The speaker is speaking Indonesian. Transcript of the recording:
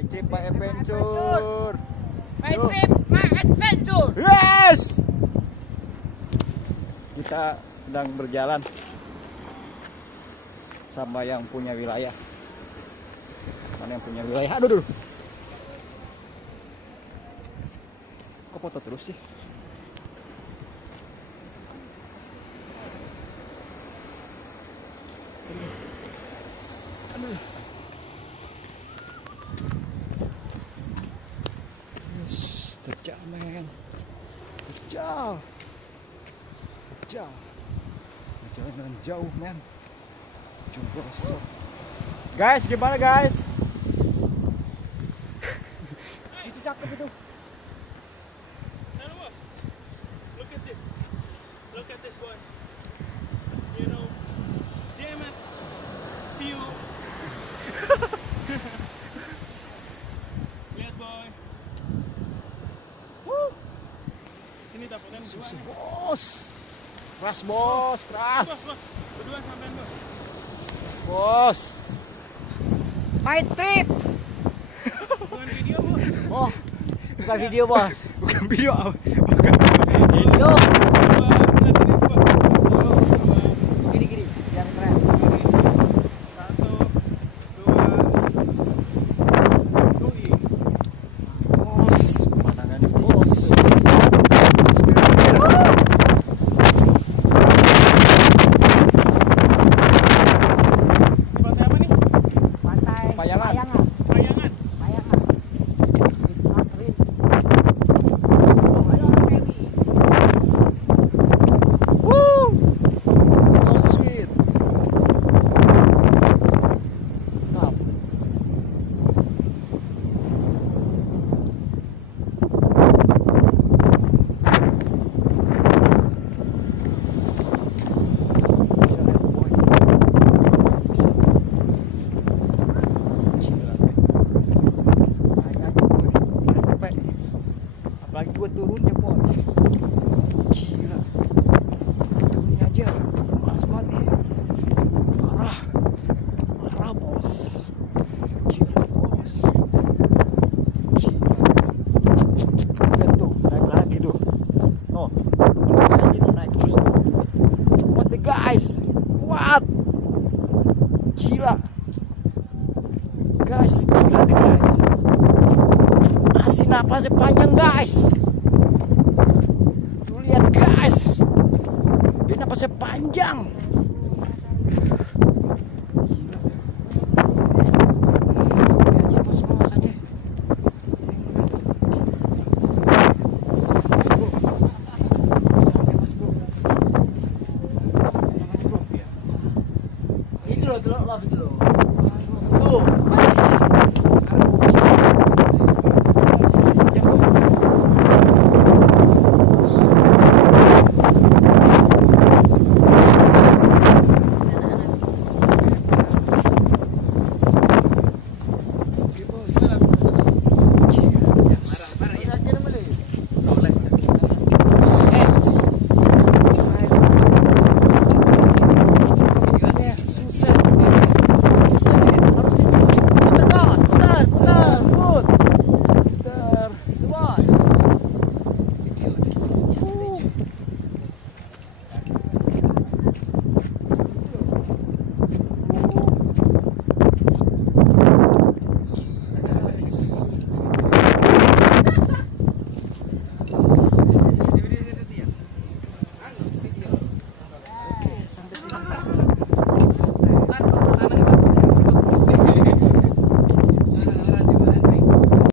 My trip, my adventure. My trip, my adventure. Yes. Kita sedang berjalan sama yang punya wilayah. Mana yang punya wilayah? Aduh, aduh. Kok foto terus sih? Aduh. Yes, terjal men. Terjal. Terjal. Perjalanan jauh men. Jombloso. Guys, gimana guys? Itu cakep itu. Look at this. Look at this boy. You know, damn it. Few. Lihat boy. Woo. Sini dapatkan dua. Susah bos. Keras bos, keras. Bos. Berdua sampean bos. Keras bos. My trip. Bukan video bos. Oh, bukan video bos. Bukan video. Video. Dua, bos. Gini, biar keren. Satu, dua. Doi. Bos, pemandangan bos. Pantai apa nih? Pantai Payangan. Payangan. It's not real. Woo! So sweet. Top. Bisa lihat boy. Bisa lihat. Gila men. Naik aja boy. Capek. Apalagi gua turunnya boy. Gila. Turunnya aja. Turun malas banget nih. Parah. Parah bos. Gila bos. Gila. Lihat tuh. Naik lagi tuh. No. Naik lagi tuh. Naik terus tuh. What the guys? What? Gila. Guys, gila deh guys. Masih napasnya panjang guys. Tuh lihat guys. Dia napasnya panjang. Gila. Ini aja pas mas aja. Mas bro. Sampai mas bro. Tenang aja bro. Ya. Itu loh, itu loh. Tuh. Sejak kapan? Oke bos.